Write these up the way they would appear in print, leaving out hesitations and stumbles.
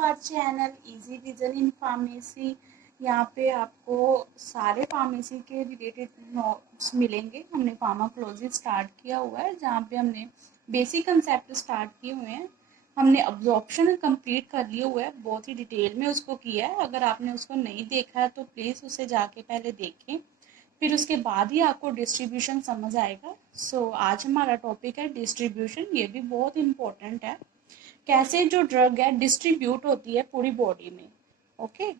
Our channel easy vision in pharmacy. यहाँ पे आपको सारे फार्मेसी के रिलेटेड नोट्स मिलेंगे। हमने फार्माकोलॉजी स्टार्ट किया हुआ है, जहाँ पे हमने बेसिक कंसेप्ट स्टार्ट किए हुए हैं। हमने अब्जॉर्प्शन कंप्लीट कर लिया हुआ है, बहुत ही डिटेल में उसको किया है। अगर आपने उसको नहीं देखा है तो प्लीज़ उसे जाके पहले देखें, फिर उसके बाद ही आपको डिस्ट्रीब्यूशन समझ आएगा। आज हमारा टॉपिक है डिस्ट्रीब्यूशन। ये भी बहुत इम्पोर्टेंट है, कैसे जो ड्रग है डिस्ट्रीब्यूट होती है पूरी बॉडी में। Okay,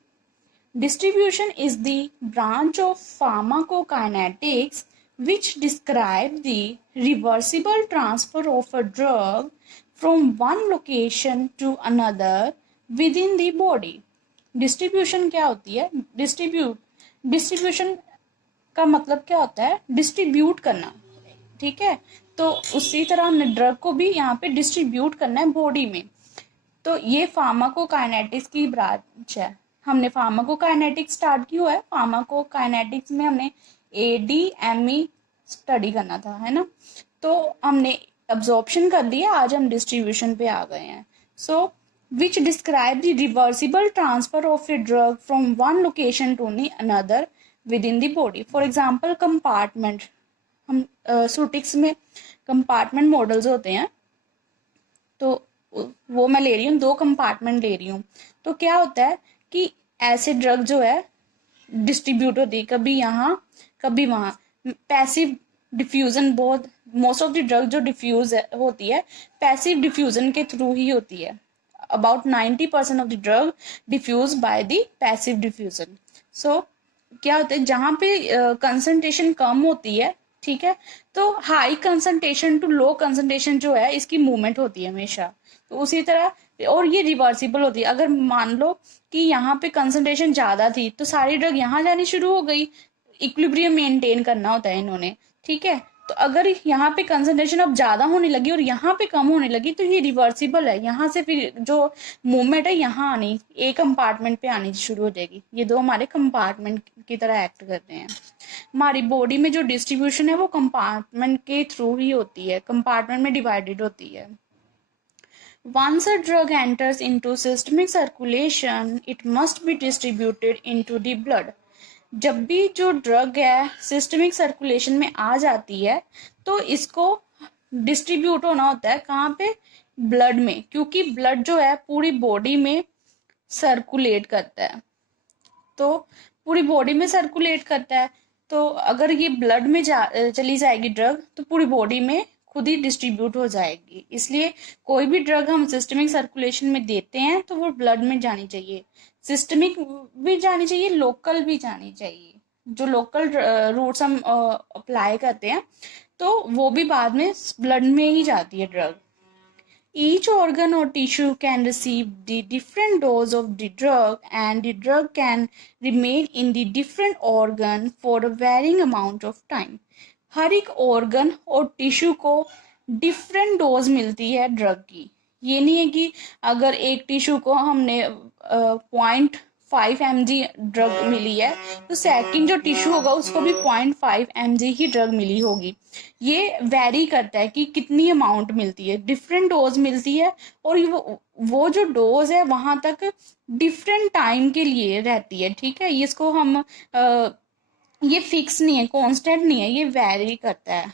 distribution is the branch of pharmacokinetics which describe the reversible transfer of a drug from one location to another within the body. Distribution क्या होती है? डिस्ट्रीब्यूशन का मतलब क्या होता है? डिस्ट्रीब्यूट करना। ठीक है, तो उसी तरह हमने ड्रग को भी यहाँ पे डिस्ट्रीब्यूट करना है बॉडी में। तो ये फार्माकोकाइनेटिक्स की ब्रांच है। हमने फार्माकोकाइनेटिक्स स्टार्ट किया है। फार्माकोकाइनेटिक्स में हमने ADME स्टडी करना था, है ना। तो हमने अब्जॉर्प्शन कर लिया, आज हम डिस्ट्रीब्यूशन पे आ गए हैं। So which describe the reversible transfer of a drug from one location to another within the body. For example compartment, हम सूटिक्स में कंपार्टमेंट मॉडल्स होते हैं, तो वो मैं ले रही हूँ, 2 कंपार्टमेंट ले रही हूँ। तो क्या होता है कि ऐसे ड्रग जो है डिस्ट्रीब्यूट होती है, कभी यहाँ कभी वहाँ। पैसिव डिफ्यूजन, बहुत मोस्ट ऑफ द ड्रग जो डिफ्यूज होती है पैसिव डिफ्यूजन के थ्रू ही होती है। About 90% of the drug diffuse by the passive diffusion. So क्या होता है, जहाँ पे कंसंट्रेशन कम होती है, ठीक है, तो high concentration to low concentration जो है इसकी मूवमेंट होती है हमेशा। तो उसी तरह, और ये रिवर्सिबल होती है। अगर मान लो कि यहाँ पे कंसंट्रेशन ज्यादा थी तो सारी ड्रग यहाँ जानी शुरू हो गई। इक्विलिब्रियम मेंटेन करना होता है इन्होंने, ठीक है। तो अगर यहाँ पे कंसंट्रेशन अब ज्यादा होने लगी और यहाँ पे कम होने लगी तो ये रिवर्सिबल है। यहाँ से फिर जो मूवमेंट है यहाँ आनी, एक कंपार्टमेंट पे आनी शुरू हो जाएगी। ये 2 हमारे कंपार्टमेंट की तरह एक्ट करते हैं। हमारी बॉडी में जो डिस्ट्रीब्यूशन है वो कंपार्टमेंट के थ्रू ही होती है, कंपार्टमेंट में डिवाइडेड होती है। Once a drug enters into systemic circulation, it must be distributed into the blood. जब भी जो ड्रग है सिस्टमिक सर्कुलेशन में आ जाती है तो इसको डिस्ट्रीब्यूट होना होता है कहाँ पे? ब्लड में, क्योंकि ब्लड जो है पूरी बॉडी में सर्कुलेट करता है। तो पूरी बॉडी में सर्कुलेट करता है, तो अगर ये ब्लड में चली जाएगी ड्रग तो पूरी बॉडी में खुद ही डिस्ट्रीब्यूट हो जाएगी। इसलिए कोई भी ड्रग हम सिस्टमिक सर्कुलेशन में देते हैं तो वो ब्लड में जानी चाहिए। सिस्टमिक भी जानी चाहिए, लोकल भी जानी चाहिए। जो लोकल रूट्स हम अप्लाई करते हैं तो वो भी बाद में ब्लड में ही जाती है drug. Each organ or tissue can receive the different dose of the drug, and the drug can remain in the different organ for a varying amount of time. हर एक organ और tissue को different dose मिलती है drug की। ये नहीं है कि अगर एक टिश्यू को हमने 0.5 mg ड्रग मिली है तो सेकंड जो टिश्यू होगा उसको भी 0.5 mg ही ड्रग मिली होगी। ये वेरी करता है कि कितनी अमाउंट मिलती है, डिफरेंट डोज मिलती है। और वो जो डोज है वहां तक डिफरेंट टाइम के लिए रहती है, ठीक है। इसको हम ये फिक्स नहीं है, कांस्टेंट नहीं है, ये वेरी करता है,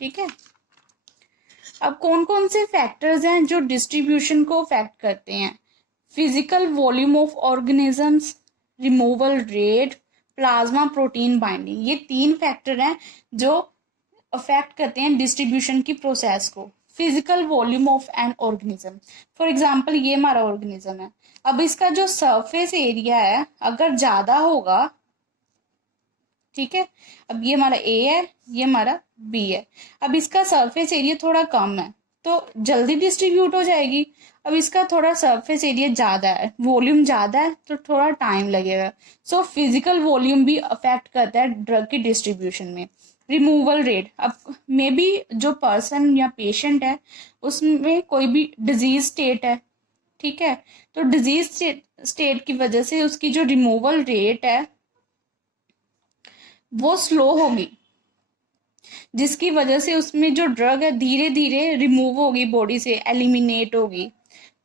ठीक है। अब कौन कौन से फैक्टर्स हैं जो डिस्ट्रीब्यूशन को अफेक्ट करते हैं? Physical volume of organisms, removal rate, plasma protein binding. ये 3 फैक्टर हैं जो अफेक्ट करते हैं डिस्ट्रीब्यूशन की प्रोसेस को। Physical volume of an organism, for example ये हमारा ऑर्गेनिज्म है। अब इसका जो सरफेस एरिया है अगर ज्यादा होगा, ठीक है, अब ये हमारा A है, ये हमारा B है। अब इसका सरफेस एरिया थोड़ा कम है तो जल्दी डिस्ट्रीब्यूट हो जाएगी। अब इसका थोड़ा सरफेस एरिया ज्यादा है, वॉल्यूम ज्यादा है, तो थोड़ा टाइम लगेगा। सो फिजिकल वॉल्यूम भी अफेक्ट करता है ड्रग की डिस्ट्रीब्यूशन में। रिमूवल रेट, अब मे बी जो पर्सन या पेशेंट है उसमें कोई भी डिजीज स्टेट है, ठीक है, तो डिजीज स्टेट की वजह से उसकी जो रिमूवल रेट है वो स्लो होगी, जिसकी वजह से उसमें जो ड्रग है धीरे धीरे रिमूव होगी बॉडी से, एलिमिनेट होगी।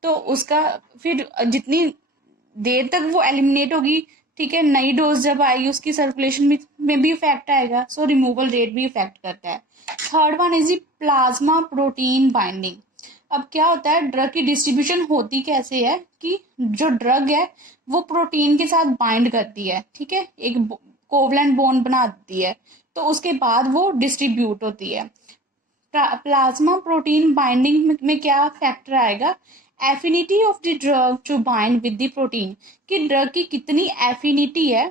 तो उसका फिर जितनी देर तक वो एलिमिनेट होगी, ठीक है, नई डोज जब आएगी उसकी सर्कुलेशन में भी इफेक्ट आएगा, सो रिमूवल रेट भी इफेक्ट करता है। Third one is plasma protein binding. अब क्या होता है, ड्रग की डिस्ट्रीब्यूशन होती कैसे है कि जो ड्रग है वो प्रोटीन के साथ बाइंड करती है, ठीक है, एक कोवलेंट बॉन्ड बना देती है, तो उसके बाद वो डिस्ट्रीब्यूट होती है। प्लाज्मा प्रोटीन बाइंडिंग में क्या फैक्टर आएगा, affinity of the drug to bind with the protein, कि ड्रग की कितनी एफिनिटी है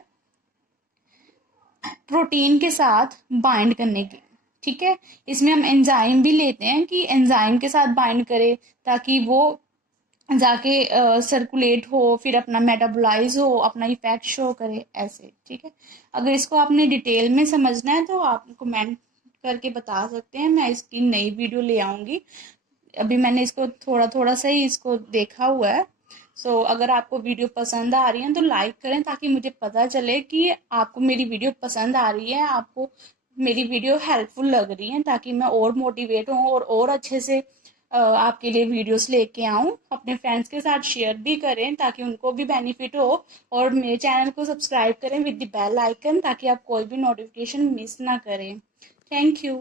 प्रोटीन के साथ बाइंड करने की, ठीक है। इसमें हम एंजाइम भी लेते हैं कि एंजाइम के साथ बाइंड करे ताकि वो जाके सर्कुलेट हो, फिर अपना मेटाबोलाइज हो, अपना इफेक्ट शो करे, ऐसे, ठीक है। अगर इसको आपने डिटेल में समझना है तो आप कमेंट करके बता सकते हैं, मैं इसकी नई वीडियो ले आऊंगी। अभी मैंने इसको थोड़ा थोड़ा सा ही इसको देखा हुआ है। अगर आपको वीडियो पसंद आ रही है तो लाइक करें ताकि मुझे पता चले कि आपको मेरी वीडियो पसंद आ रही है, आपको मेरी वीडियो हेल्पफुल लग रही है, ताकि मैं और मोटिवेट हूँ और अच्छे से आपके लिए वीडियोस लेके आऊँ। अपने फ्रेंड्स के साथ शेयर भी करें ताकि उनको भी बेनिफिट हो, और मेरे चैनल को सब्सक्राइब करें विद द बेल आइकन ताकि आप कोई भी नोटिफिकेशन मिस ना करें। Thank you.